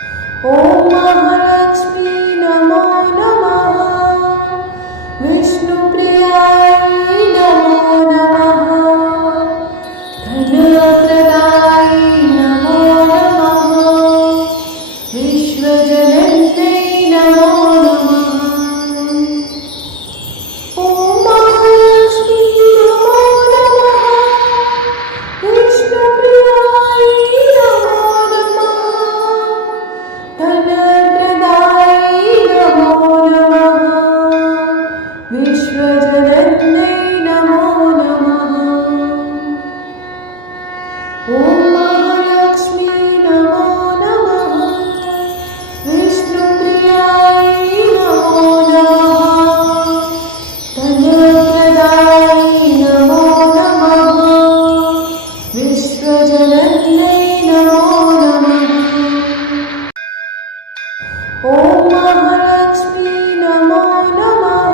ॐ महालक्ष्मी नमो नमः। विष्णुप्रियाय नमो नमः। धनप्रदाय नमो नमः। विश्वजनन्यै नमो नमः। ॐ महालक्ष्मी नमो नमः। विष्णुप्रियाय नमो नमः। धनप्रदाय नमो नमः। विश्वजनन्यै नमो नमः। ॐ महालक्ष्मी नमो नमः। विष्णुप्रियाय नमो नमः। धनप्रदाय नमो नमः। विश्वजनन्यै नमो नमः। ॐ महालक्ष्मी नमो नमः।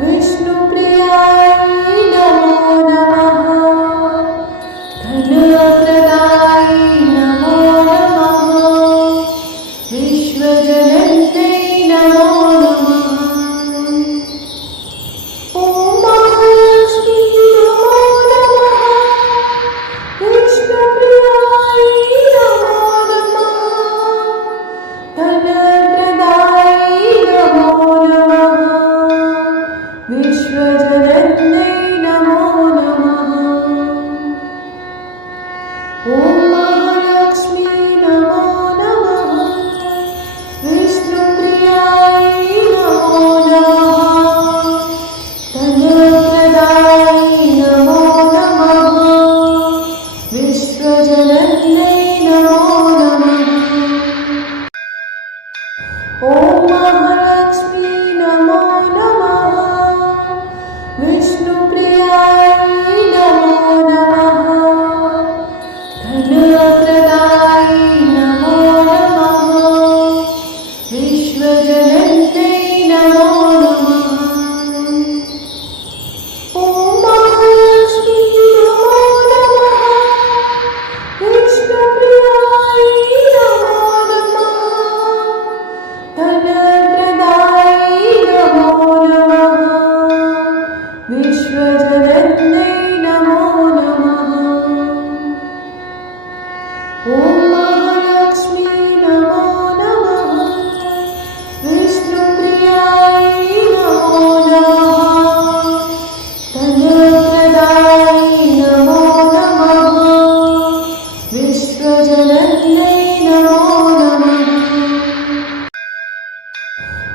विष्णुप्रियाय नमो नमः। धनप्रदाय नमो नमः। विश्वजनन्यै नमो नमः। ॐ महालक्ष्मी नमो नमः। विष्णुप्रियाय नमो नमः। धनप्रदाय नमो नमः। विश्वजनन्यै नमो नमः। ॐ महालक्ष्मी नमो नमः। विष्णुप्रियाय नमो नमः। धनप्रदाय नमो नमः। विश्वजनन्यै नमो नमः। ॐ महालक्ष्मी नमो नमः। विष्णुप्रियाय नमो नमः। धनप्रदाय नमो नमः। विश्वजनन्यै नमो नमः। ॐ महालक्ष्मी नमो नमः। विष्णुप्रियाय नमो नमः। धनप्रदाय नमो नमः। विश्वजनन्यै नमो नमः। ॐ महालक्ष्मी नमो नमः। विष्णुप्रियाय नमो नमः। धनप्रदाय नमो नमः। विश्वजनन्यै नमो नमः।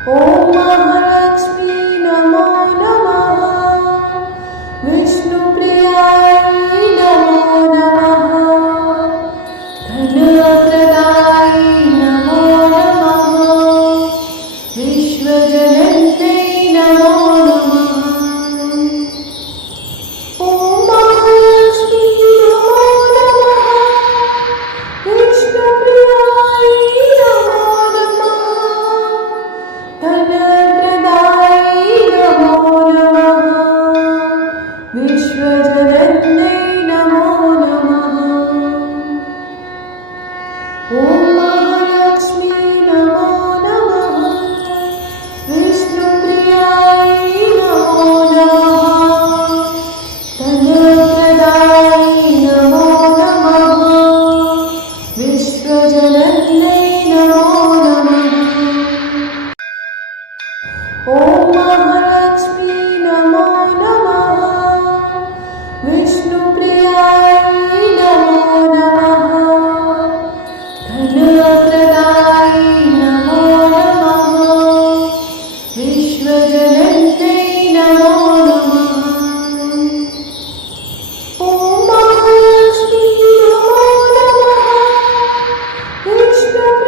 ॐ महालक्ष्मी नमो नमः। विष्णुप्रियाय नमो नमः। धनप्रदाय नमो नमः। विश्वजनन्यै नमो नमः। ॐ महालक्ष्मी नमो नमः। विष्णुप्रियाय नमो नमः। धनप्रदाय नमो नमः। विश्वजनन्यै नमो नमः। ॐ महालक्ष्मी नमो नमः। विष्णुप्रियाय नमो नमः। धनप्रदाय नमो नमः। विश्वजनन्यै नमो नमः। ॐ महालक्ष्मी नमो नमः। विष्णुप्रियाय नमो नमः। धनप्रदाय नमो नमः। विश्वजनन्यै नमो नमः। ॐ महालक्ष्मी नमो नमः। विष्णुप्रियाय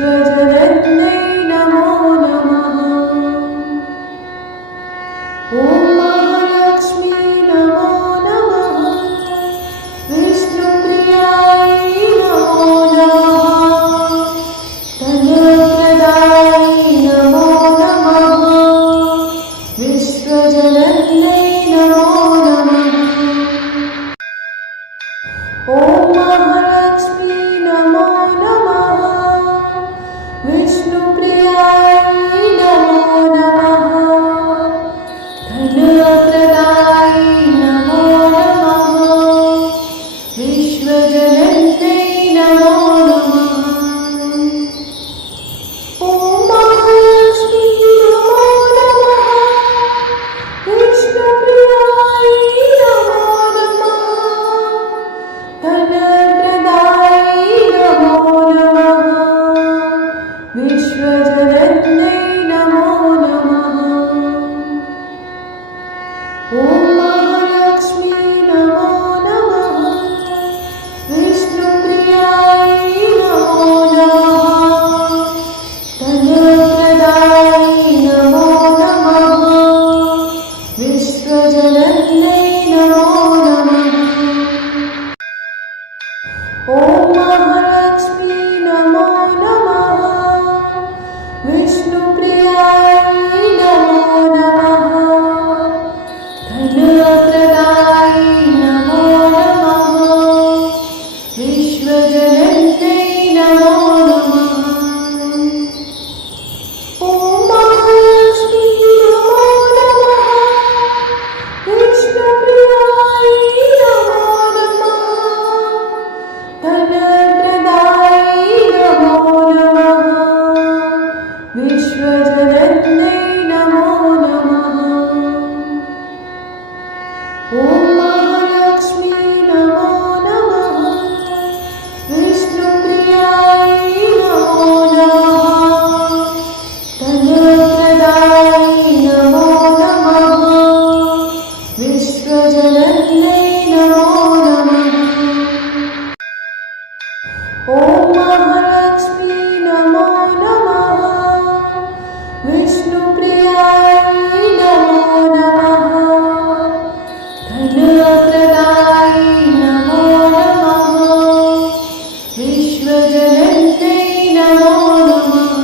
विश्वजनन्यै नमो नमः। ॐ महालक्ष्मी नमो नमः। विष्णुप्रियायै नमो नमः। धनप्रदायै नमो नमः। विश्वजनन्यै नमो नमः। ॐ महालक्ष्मी नमो नमः। विष्णुप्रियायै नमो नमः। धनप्रदायै नमो नमः। विश्वजनन्यै नमो नमः। ॐ महालक्ष्मी नमो नमः। विष्णुप्रियायै नमो नमः। धनप्रदायै नमो नमः। विश्वजनन्यै नमो नमः। ॐ महालक्ष्मी नमो नमः। विष्णुप्रियायै नमो नमः। धनप्रदायै नमो नमः। विश्वजनन्यै नमो नमः। ॐ महालक्ष्मी नमो नमः। विष्णुप्रियायै नमो नमः। धनप्रदायै नमो नमः। विश्वजनन्यै नमो नमः। ॐ महालक्ष्मी नमो नमः। विष्णुप्रियायै नमो नमः। धनप्रदायै नमो नमः। विश्वजनन्यै नमो नमः। ॐ महालक्ष्मी नमो नमः। विष्णुप्रियायै नमो नमः। धनप्रदायै नमो नमः। विश्वजनन्यै नमो नमः। ॐ महालक्ष्मी नमो नमः। विष्णुप्रियायै नमो नमः। धनप्रदायै नमो नमः। विश्वजनन्यै नमो नमः।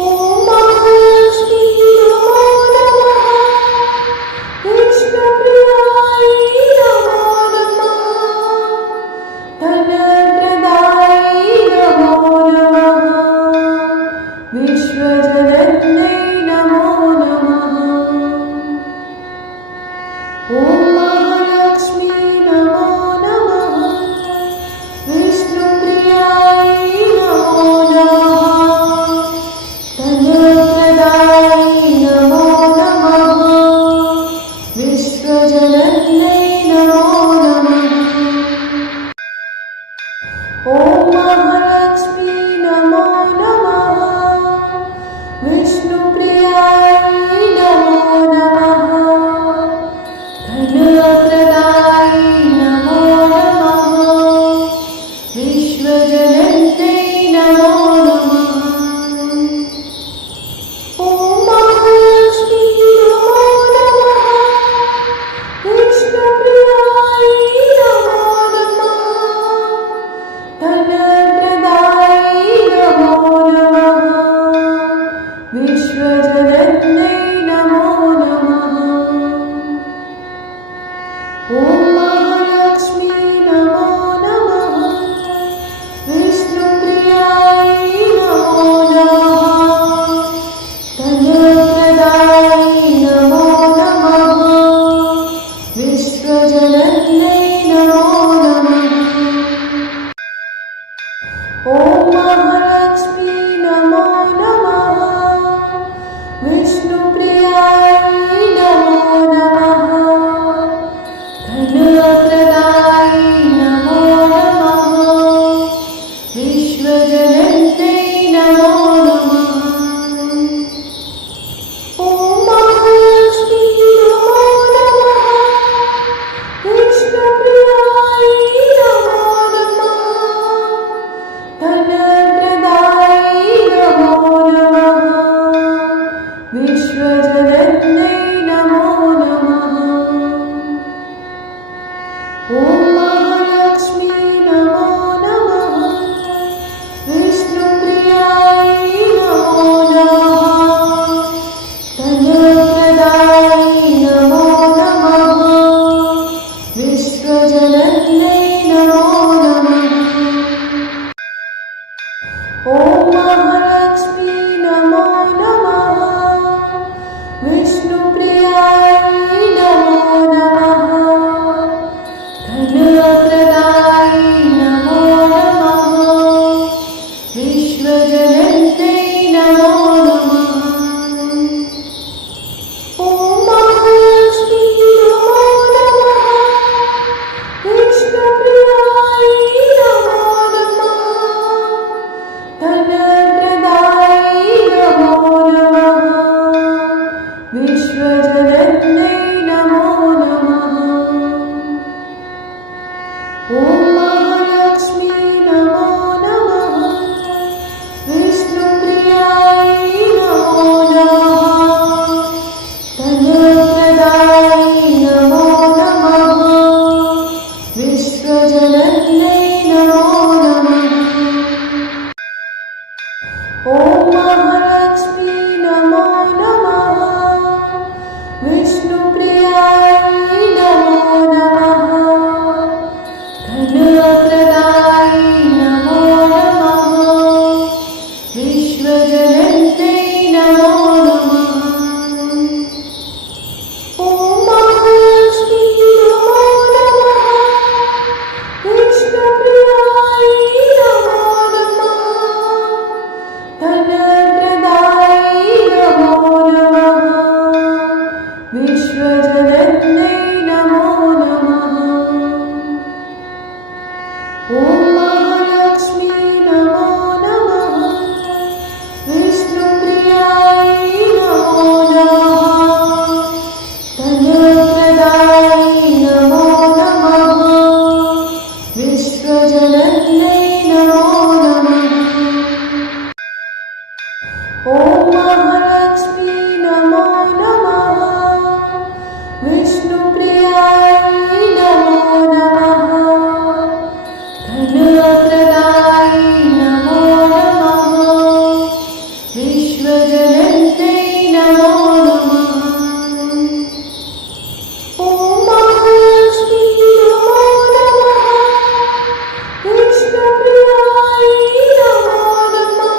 ॐ महालक्ष्मी नमो नमः। विष्णुप्रियायै नमो नमः। धनप्रदायै नमो नमः। विश्वजनन्यै नमो नमः। ॐ महालक्ष्मी नमो नमः। विष्णुप्रियायै नमो नमः। धनप्रदायै नमो नमः। विश्वजनन्यै नमो नमः। ॐ महालक्ष्मी नमो नमः। विष्णुप्रियायै नमो नमः। धनप्रदायै नमो नमः। विश्वजनन्यै नमो नमः। ॐ महालक्ष्मी नमो नमः। विष्णुप्रियायै नमो नमः। धनप्रदायै नमो नमः। विश्वजनन्यै नमो नमः। ॐ महालक्ष्मी नमो नमः। विष्णुप्रियायै नमो नमः। धनप्रदायै नमो नमः। विश्वजनन्यै नमो नमः। ॐ महालक्ष्मी नमो नमः। विष्णुप्रियायै नमो नमः। धनप्रदायै नमो नमः। विश्वजनन्यै नमो नमः। ॐ महालक्ष्मी नमो नमः। विष्णुप्रियायै नमो नमः। धन धनप्रदायै नमो नमः विश्वजनन्यै नमो नमः ॐ महालक्ष्मी नमो नमः विष्णुप्रियायै नमो नमः धनप्रदायै नमो नमः विश्वजनन्यै नमो नमः ॐ महालक्ष्मी नमो नमः विष्णुप्रियायै नमो नमः धनप्रदायै नमो नमः विश्वजनन्यै नमो नमः ॐ महालक्ष्मी नमो नमः विष्णुप्रियायै नमो नमः धनप्रदायै नमो नमः विश्वजनन्यै नमो नमः ॐ महालक्ष्मी नमो नमः विष्णुप्रियायै नमो नमः धनप्रदायै नमो नमः विश्वजनन्यै नमो नमः ॐ महालक्ष्मी नमो नमः विष्णुप्रियायै नमो नमः धनप्रदायै नमो नमः विश्वजनन्यै नमो नमः ॐ महालक्ष्मी नमो नमः विष्णुप्रियायै नमो नमः धनप्रदायै नमो नमः विश्वजनन्यै नमो नमः ॐ महालक्ष्मी नमो नमः विष्णुप्रियायै नमो नमः धनप्रदायै नमो नमः विश्वजनन्यै नमो नमः ॐ महालक्ष्मी नमो नमः विष्णुप्रियायै नमो नमः धनप्रदायै नमो नमः विश्वजनन्यै नमो नमः ॐ महालक्ष्मी नमो नमः विष्णुप्रियायै नमो नमः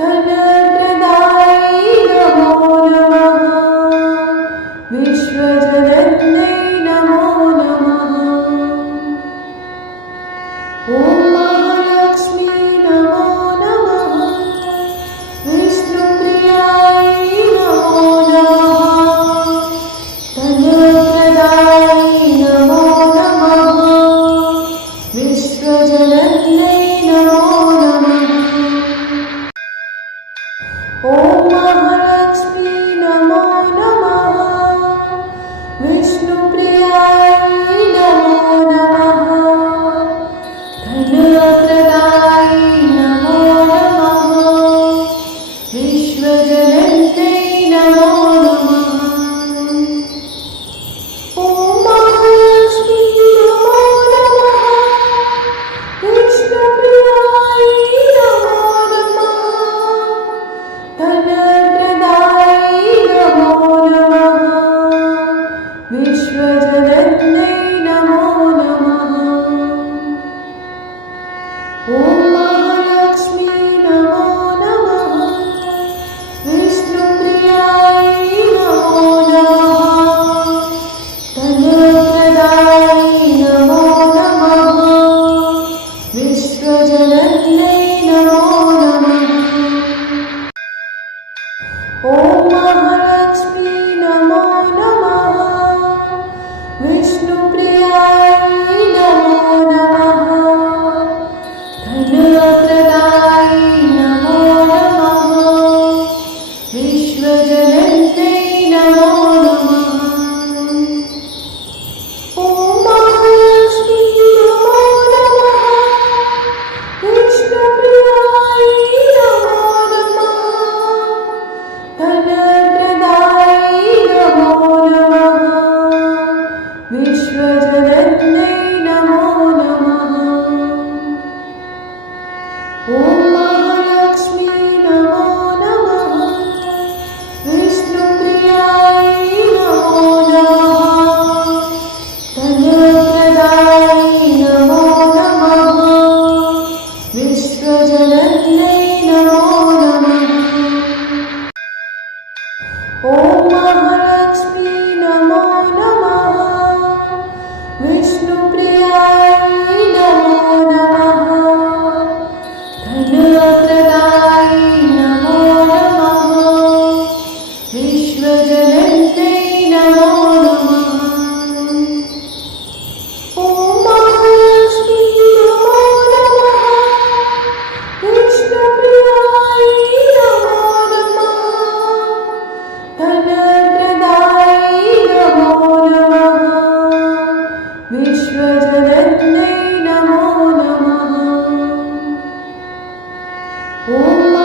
धनप्रदायै नमो नमः विश्वजनन्यै नमो नमः ॐ महालक्ष्मी नमो नमः विष्णुप्रियायै नमो नमः धनप्रदायै नमो नमः विश्वजनन्यै नमो नमः ॐ महालक्ष्मी नमो नमः विष्णुप्रियायै नमो नमः धनप्रदायै नमो नमः विश्वजनन्यै नमो नमः ॐ महालक्ष्मी नमो नमः विष्णुप्रियायै नमो नमः धनप्रदायै नमो नमः विश्वजनन्यै नमो नमः ॐ महालक्ष्मी नमो नमः विष्णुप्रियायै नमो नमः धनप्रदायै नमो नमः विश्वजनन्यै नमो नमः ॐ महालक्ष्मी नमो नमः विष्णुप्रियायै नमो नमः धनप्रदायै नमो नमः विश्वजनन्यै नमो नमः ॐ महालक्ष्मी नमो नमः ॐ महालक्ष्मी नमो नमः विष्णुप्रियाय नमो नमः धनप्रदाय नमो नमः विश्वजनन्यै नमो नमः ॐ महालक्ष्मी नमो नमः विष्णुप्रियाय नमो नमः धनप्रदाय नमो नमः विश्वजनन्यै नमो नमः ॐ महालक्ष्मी नमो नमः विष्णुप्रियाय नमो नमः धनप्रदाय नमो नमः विश्वजनन्यै नमो नमः ॐ